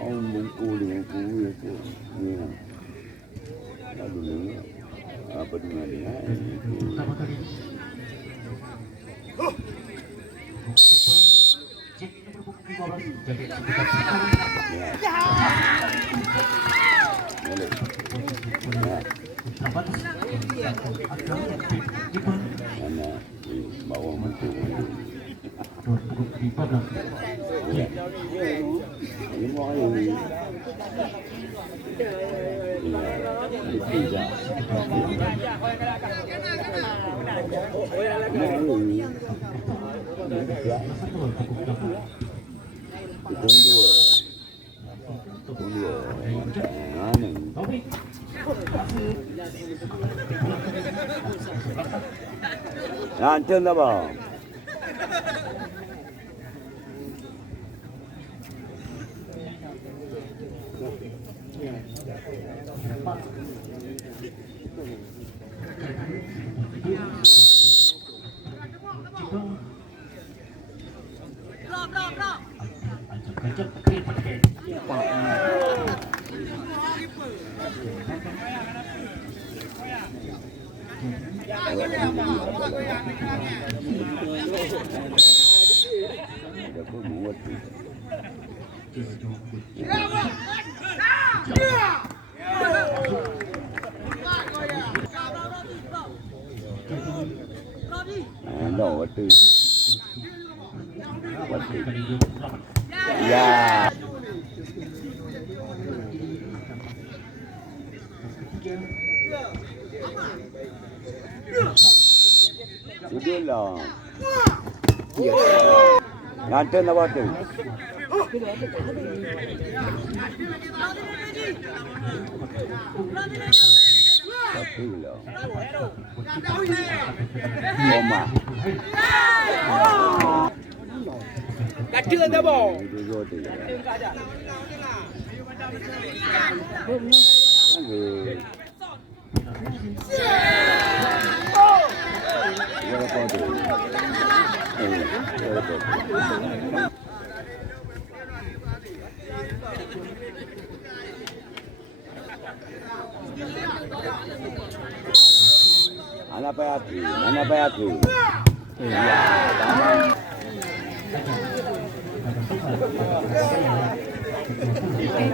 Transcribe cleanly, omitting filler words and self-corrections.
Ông bungku dengan kuih itu, ni lah. Lalu ni apa dengan dia? Mana bawah mutu. Ini mau ini. Lanjut dah bang. Ya. Sudahlah. Nanti nak buat tu. Sudahlah. Mama. Kacau dah bang. Anak payatu. Ya,